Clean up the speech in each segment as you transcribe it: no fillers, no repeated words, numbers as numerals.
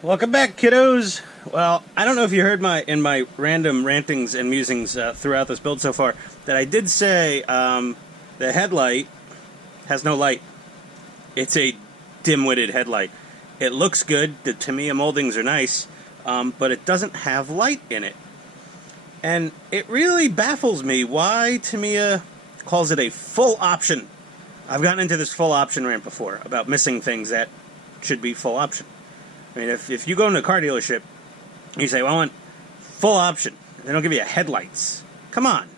Welcome back, kiddos. Well, I don't know if you heard in my random rantings and musings throughout this build so far that I did say the headlight has no light. It's a dim-witted headlight. It looks good. The Tamiya moldings are nice, but it doesn't have light in it. And it really baffles me why Tamiya calls it a full option. I've gotten into this full option rant before about missing things that should be full option. I mean, if you go into a car dealership, you say, well, I want full option. They don't give you headlights. Come on.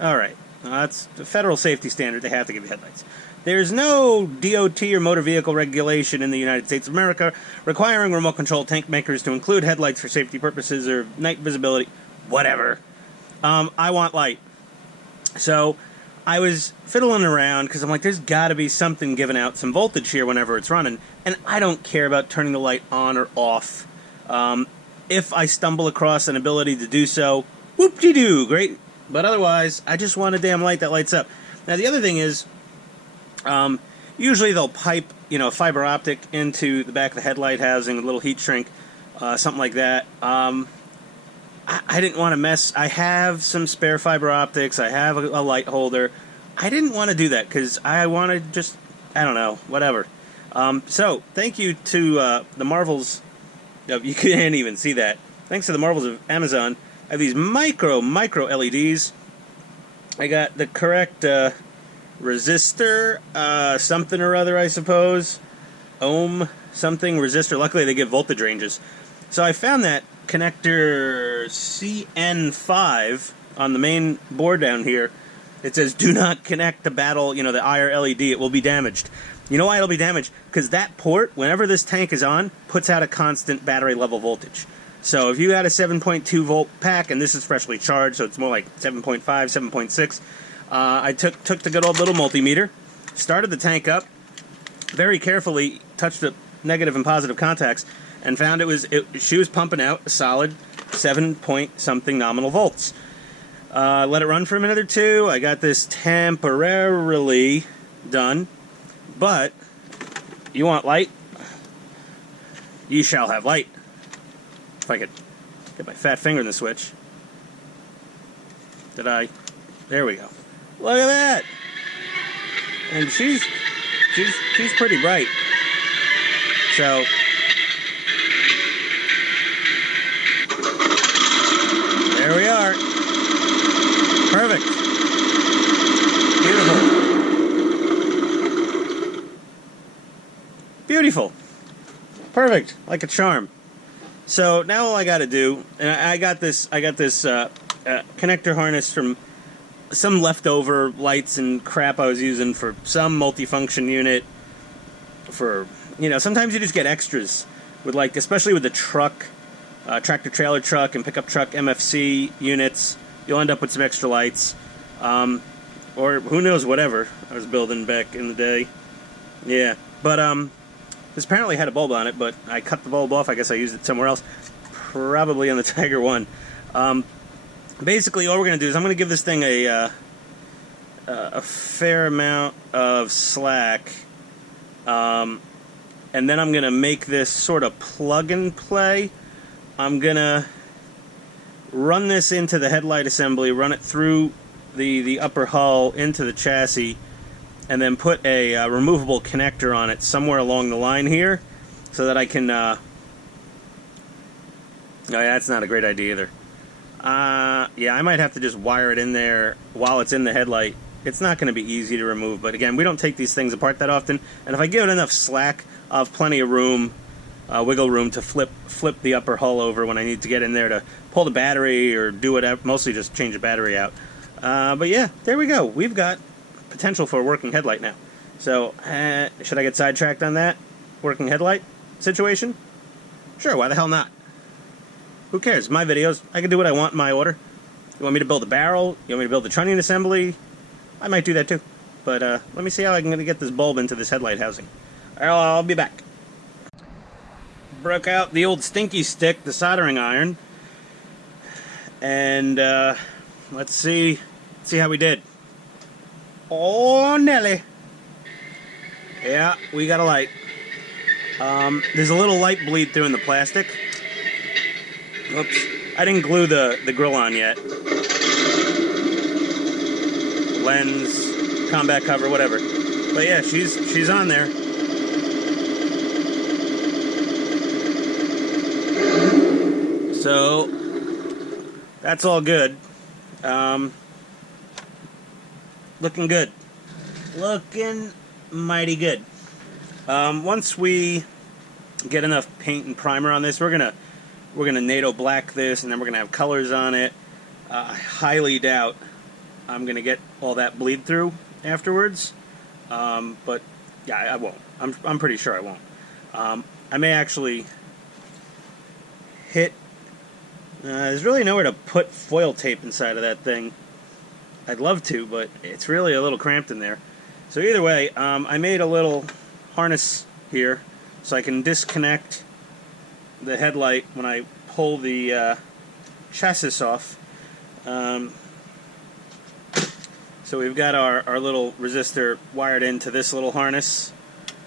All right. That's the federal safety standard. They have to give you headlights. There's no DOT or motor vehicle regulation in the United States of America requiring remote control tank makers to include headlights for safety purposes or night visibility. Whatever. I want light. So I was fiddling around because I'm like, there's got to be something giving out some voltage here whenever it's running. And I don't care about turning the light on or off. If I stumble across an ability to do so, whoop-de-doo, great. But otherwise, I just want a damn light that lights up. Now, the other thing is, usually they'll pipe, fiber optic into the back of the headlight housing, a little heat shrink, something like that. I didn't want to mess. I have some spare fiber optics. I have a light holder. I didn't want to do that because I want to just, I don't know, whatever. So, thank you to the marvels. You can't even see that. Thanks to the marvels of Amazon, I have these micro LEDs. I got the correct resistor, something or other, I suppose. Ohm something resistor. Luckily, they give voltage ranges. So I found that connector CN5 on the main board down here. It says, do not connect the battle, the IR LED. It will be damaged. You know why it'll be damaged? Because that port, whenever this tank is on, puts out a constant battery level voltage. So if you had a 7.2 volt pack, and this is freshly charged, so it's more like 7.5, 7.6, I took the good old little multimeter, started the tank up, very carefully touched the negative and positive contacts, and found she was pumping out a solid 7 point something nominal volts. Let it run for a minute or two. I got this temporarily done. But you want light? You shall have light. If I could get my fat finger in the switch. Did I? There we go. Look at that. And she's pretty bright. So there we are. Perfect. Beautiful. Beautiful. Perfect. Like a charm. So now all I got to do, and I got this connector harness from some leftover lights and crap I was using for some multifunction unit. For sometimes you just get extras with especially with the truck, tractor trailer truck and pickup truck MFC units. You'll end up with some extra lights, or who knows, whatever I was building back in the day. Yeah, but this apparently had a bulb on it, but I cut the bulb off. I guess I used it somewhere else, probably on the Tiger 1. Basically, all we're going to do is I'm going to give this thing a fair amount of slack, and then I'm going to make this sort of plug and play. I'm going to run this into the headlight assembly, run it through the upper hull into the chassis, and then put a removable connector on it somewhere along the line here, so that I can, oh yeah, that's not a great idea either. Yeah, I might have to just wire it in there while it's in the headlight. It's not going to be easy to remove, but again, we don't take these things apart that often, and if I give it enough slack, I'll have plenty of room, wiggle room to flip the upper hull over when I need to get in there to pull the battery or do whatever, mostly just change the battery out. But yeah, there we go. We've got potential for a working headlight now. So, should I get sidetracked on that working headlight situation? Sure, why the hell not? Who cares? My videos. I can do what I want in my order. You want me to build a barrel? You want me to build the trunnion assembly? I might do that too. But let me see how I can get this bulb into this headlight housing. I'll be back. Broke out the old stinky stick, the soldering iron. And let's see how we did. Oh, Nelly. Yeah, we got a light. There's a little light bleed through in the plastic. Oops. I didn't glue the grill on yet. Lens, combat cover, whatever. But yeah, she's on there. So that's all good. Looking good. Looking mighty good. Once we get enough paint and primer on this, we're gonna NATO black this, and then we're gonna have colors on it. I highly doubt I'm gonna get all that bleed through afterwards, but yeah, I won't. I'm pretty sure I won't. I may actually hit. There's really nowhere to put foil tape inside of that thing. I'd love to, but it's really a little cramped in there. So either way, I made a little harness here so I can disconnect the headlight when I pull the chassis off. So we've got our little resistor wired into this little harness,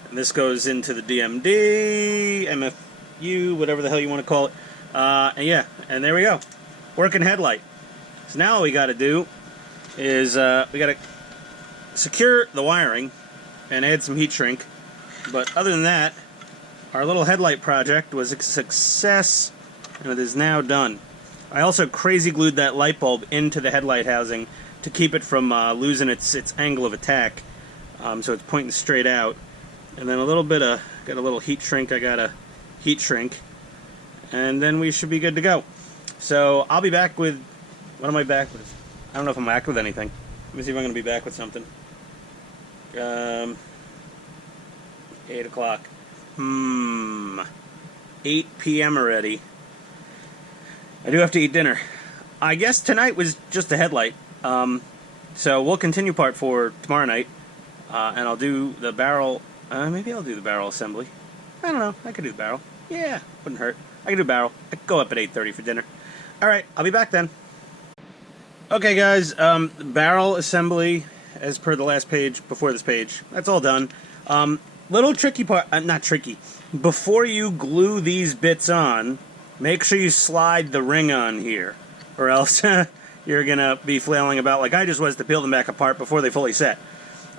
and this goes into the DMD, MFU, whatever the hell you want to call it. And yeah, and there we go. Working headlight. So now all we got to do is we got to secure the wiring and add some heat shrink. But other than that, our little headlight project was a success, and it is now done. I also crazy glued that light bulb into the headlight housing to keep it from losing its angle of attack, so it's pointing straight out. And then a little bit of, got a little heat shrink, I got a heat shrink, and then we should be good to go. So I'll be back with, what am I back with? I don't know if I'm back with anything. Let me see if I'm going to be back with something. 8 o'clock. 8 p.m. already. I do have to eat dinner. I guess tonight was just a headlight. So we'll continue part 4 tomorrow night. And I'll do the barrel. Maybe I'll do the barrel assembly. I don't know. I could do the barrel. Yeah, wouldn't hurt. I could do barrel. I could go up at 8:30 for dinner. Alright, I'll be back then. Okay guys, barrel assembly, as per the last page, before this page, that's all done. Little tricky part, not tricky, before you glue these bits on, make sure you slide the ring on here, or else you're gonna be flailing about like I just was to peel them back apart before they fully set.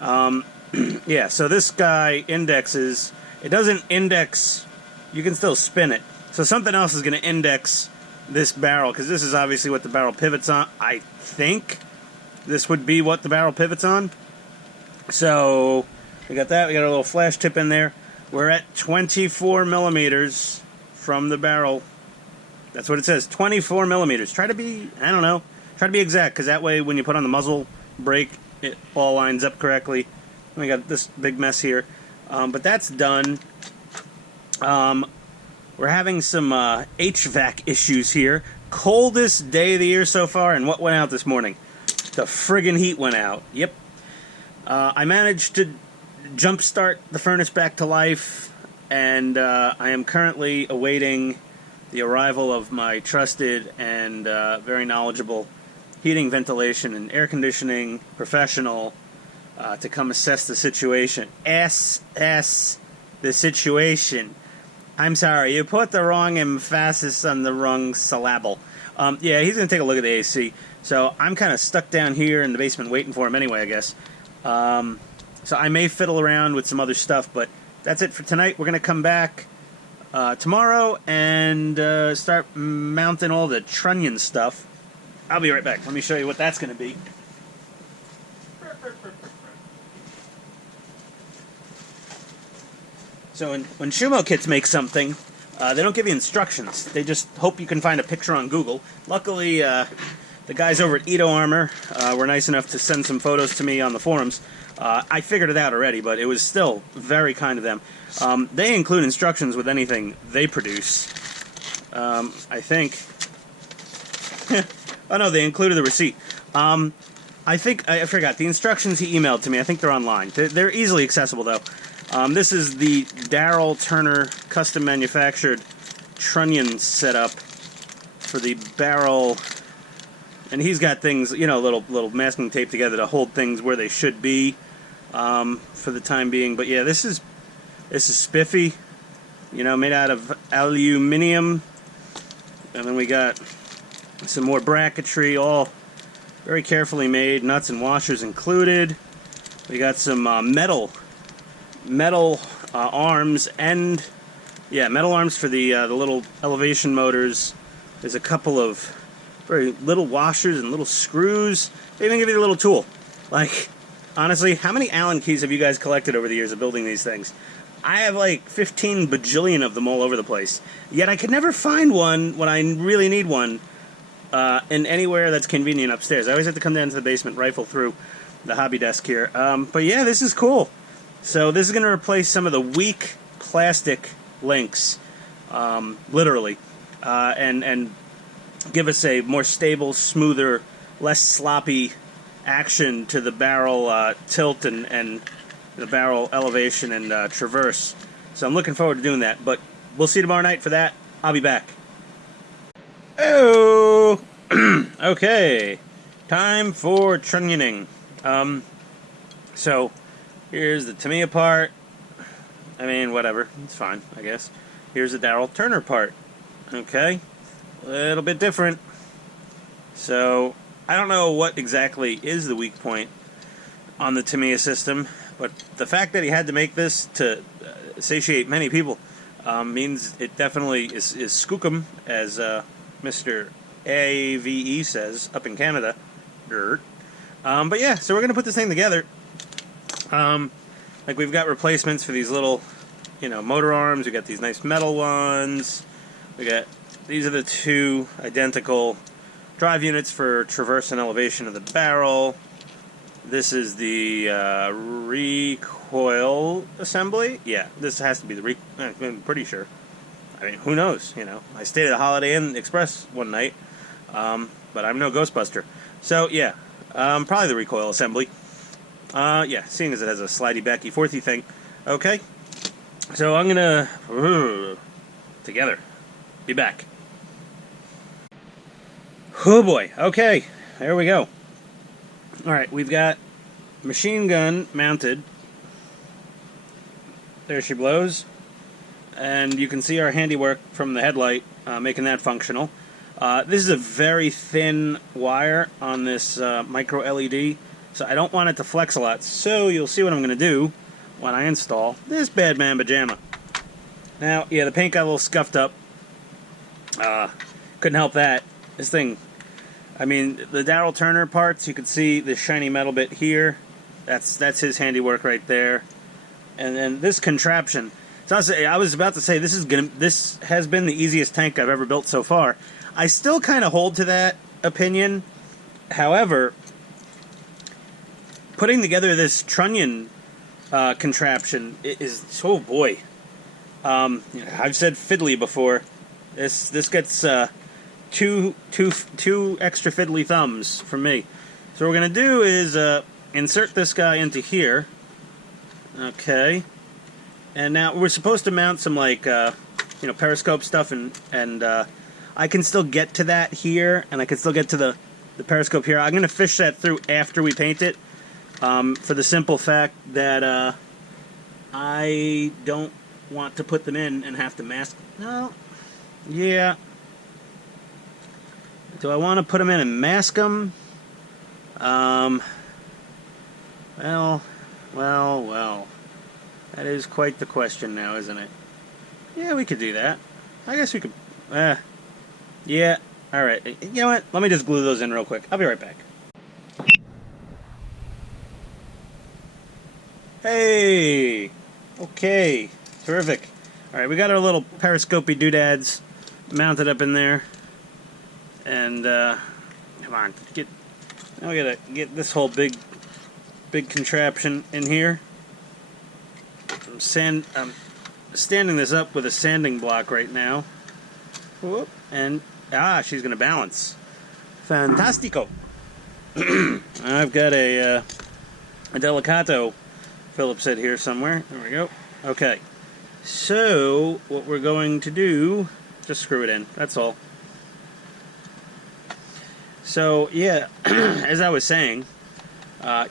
Yeah, so this guy indexes, it doesn't index, you can still spin it, so something else is gonna index this barrel, because this is obviously what the barrel pivots on. I think this would be what the barrel pivots on. So we got that. We got a little flash tip in there. We're at 24 millimeters from the barrel. That's what it says, 24 millimeters. Try to be, I don't know, try to be exact, because that way when you put on the muzzle brake, it all lines up correctly. We got this big mess here. But that's done. We're having some HVAC issues here. Coldest day of the year so far, and what went out this morning? The friggin' heat went out. Yep. I managed to jumpstart the furnace back to life, and I am currently awaiting the arrival of my trusted and very knowledgeable heating, ventilation, and air conditioning professional to come assess the situation. Assess the situation. I'm sorry, you put the wrong emphasis on the wrong syllable. Yeah, he's going to take a look at the AC. So I'm kind of stuck down here in the basement waiting for him anyway, I guess. So I may fiddle around with some other stuff, but that's it for tonight. We're going to come back tomorrow and start mounting all the trunnion stuff. I'll be right back. Let me show you what that's going to be. So when scuhmo-kits make something, they don't give you instructions. They just hope you can find a picture on Google. Luckily, the guys over at Edo Armor were nice enough to send some photos to me on the forums. I figured it out already, but it was still very kind of them. They include instructions with anything they produce. I think... oh no, they included the receipt. I think, I forgot, the instructions he emailed to me, I think they're online. They're easily accessible, though. This is the Darrell Turner custom manufactured trunnion setup for the barrel, and he's got things, you know, little masking tape together to hold things where they should be for the time being. But yeah, this is spiffy. you know, made out of aluminum. And then we got some more bracketry, all very carefully made, nuts and washers included. We got some metal arms, and yeah, metal arms for the little elevation motors. There's a couple of very little washers and little screws. They even give you a little tool. Like, honestly, how many Allen keys have you guys collected over the years of building these things? I have like 15 bajillion of them all over the place. Yet I could never find one when I really need one in anywhere that's convenient upstairs. I always have to come down to the basement, rifle through the hobby desk here. But yeah, this is cool. So this is going to replace some of the weak plastic links, literally, and give us a more stable, smoother, less sloppy action to the barrel tilt and the barrel elevation and traverse. So I'm looking forward to doing that. But we'll see you tomorrow night for that. I'll be back. Oh, okay. Time for trunioning. So here's the Tamiya part. I mean, whatever. It's fine, I guess. Here's the Darrell Turner part. Okay. A little bit different. So I don't know what exactly is the weak point on the Tamiya system, but the fact that he had to make this to satiate many people means it definitely is skookum, as Mr. AVE says up in Canada. Dirt. But yeah, so we're going to put this thing together. Like, we've got replacements for these little, you know, motor arms. We got these nice metal ones. We got, these are the two identical drive units for traverse and elevation of the barrel. This is the recoil assembly. Yeah, this has to be the I'm pretty sure. I mean, who knows, you know. I stayed at a Holiday Inn Express one night, but I'm no Ghostbuster. So, yeah, probably the recoil assembly. Yeah, seeing as it has a slidey backy forthy thing. Okay, so I'm gonna together. Be back. Oh boy. Okay, there we go. All right, we've got machine gun mounted. There she blows, and you can see our handiwork from the headlight, making that functional. This is a very thin wire on this micro LED. So I don't want it to flex a lot, so you'll see what I'm going to do when I install this bad man pajama. Now, yeah, the paint got a little scuffed up. Couldn't help that. This thing, I mean, the Darrell Turner parts, you can see the shiny metal bit here. That's his handiwork right there. And then this contraption. So I was about to say, this has been the easiest tank I've ever built so far. I still kind of hold to that opinion. However, putting together this trunnion contraption is, oh boy. I've said fiddly before. This gets two extra fiddly thumbs from me. So what we're gonna do is insert this guy into here. Okay. And now we're supposed to mount some, like, periscope stuff, and I can still get to that here, and I can still get to the periscope here. I'm gonna fish that through after we paint it. For the simple fact that I don't want to put them in and have to mask. No, yeah. Do I want to put them in and mask them? Well. That is quite the question now, isn't it? Yeah, we could do that. I guess we could. Yeah. All right. You know what? Let me just glue those in real quick. I'll be right back. Hey! Okay, terrific. Alright, we got our little periscopy doodads mounted up in there. And, come on, now we gotta get this whole big contraption in here. I'm standing this up with a sanding block right now. Whoop, and, she's gonna balance. Fantastico! I've got a Delicato Phillips head here somewhere. There we go. Okay. So, what we're going to do, just screw it in. That's all. So, yeah, as I was saying,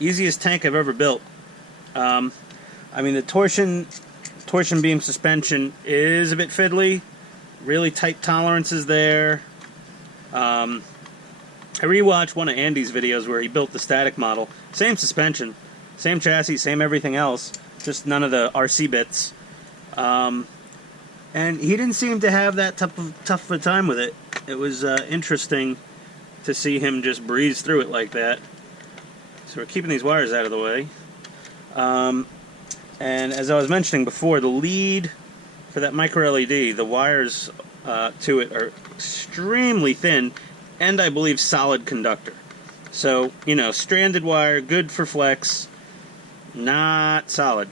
easiest tank I've ever built. I mean, the torsion push and beam suspension is a bit fiddly. Really tight tolerances there. I rewatched one of Andy's videos where he built the static model. Same suspension, same chassis, same everything else, just none of the RC bits. And he didn't seem to have that tough of a time with it. It was interesting to see him just breeze through it like that. So we're keeping these wires out of the way. And as I was mentioning before, the lead for that micro LED, the wires to it are extremely thin and I believe solid conductor. So, you know, stranded wire, good for flex, not solid.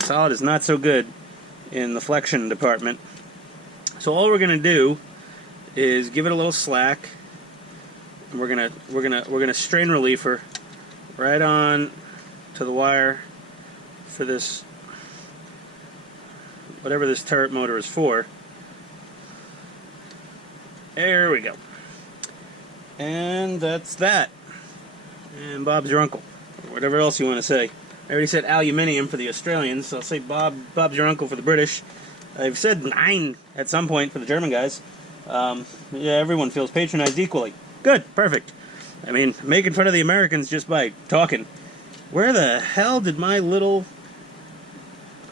Solid is not so good in the flexion department. So all we're gonna do is give it a little slack. And we're gonna strain reliever right on to the wire for this, whatever this turret motor is for. There we go. And that's that. And Bob's your uncle, or whatever else you want to say. I already said aluminium for the Australians, so I'll say Bob's your uncle for the British. I've said nine at some point for the German guys. Yeah, everyone feels patronized equally. Good, perfect. I mean, making fun of the Americans just by talking. Where the hell did my little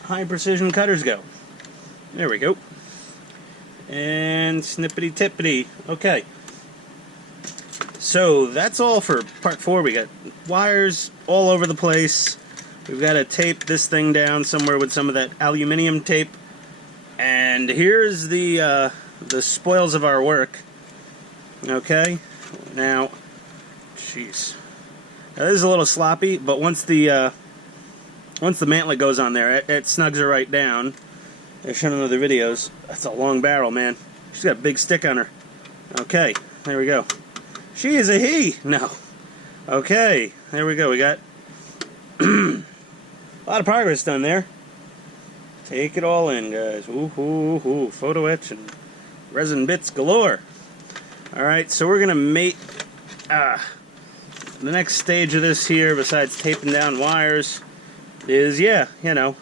high precision cutters go? There we go. And snippity tippity. Okay. So that's all for part 4. We got wires all over the place. We've got to tape this thing down somewhere with some of that aluminum tape. And here's the spoils of our work. Okay. Now, jeez. Now, this is a little sloppy, but once the mantlet goes on there, it snugs her right down. I've shown in other videos. That's a long barrel, man. She's got a big stick on her. Okay, there we go. She is a he. No. Okay, there we go. We got a lot of progress done there. Take it all in, guys. Ooh, ooh, ooh. Photo etch and resin bits galore. Alright, so we're going to make the next stage of this here, besides taping down wires, is, yeah, you know,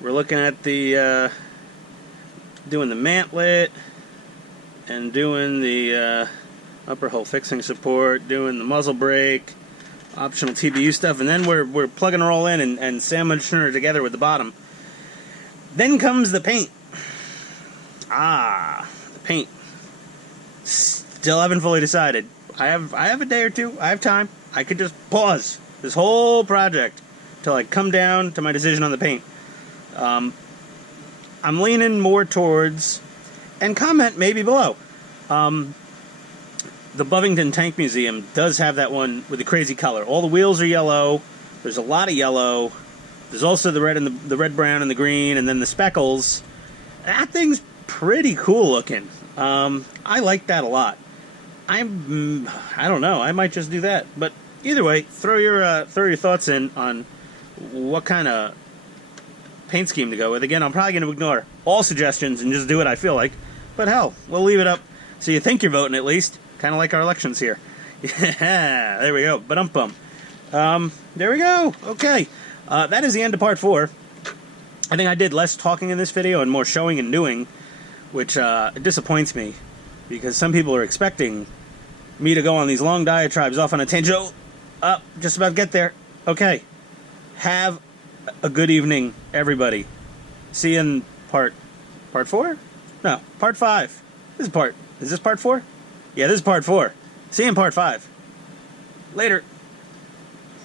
we're looking at the, doing the mantlet, and doing the upper hull fixing support, doing the muzzle brake, optional TBU stuff, and then we're plugging her all in and sandwiching her together with the bottom. Then comes the paint. The paint. Still haven't fully decided. I have a day or two. I have time. I could just pause this whole project till I come down to my decision on the paint. I'm leaning more towards, and comment maybe below. The Bovington Tank Museum does have that one with the crazy color. All the wheels are yellow. There's a lot of yellow. There's also the red and the red, brown, and the green, and then the speckles. That thing's pretty cool looking. I like that a lot. I don't know. I might just do that. But either way, throw your thoughts in on what kind of paint scheme to go with. Again, I'm probably going to ignore all suggestions and just do what I feel like. But hell, we'll leave it up so you think you're voting at least. Kind of like our elections here. Yeah, there we go. Ba-dum-bum. There we go. Okay. That is the end of part 4. I think I did less talking in this video and more showing and doing, which disappoints me, because some people are expecting me to go on these long diatribes off on a tangent. Oh, just about to get there. Okay. Have a good evening, everybody. See you in part 4? No, part 5. Is this part 4? Yeah, this is part 4. See you in part 5. Later.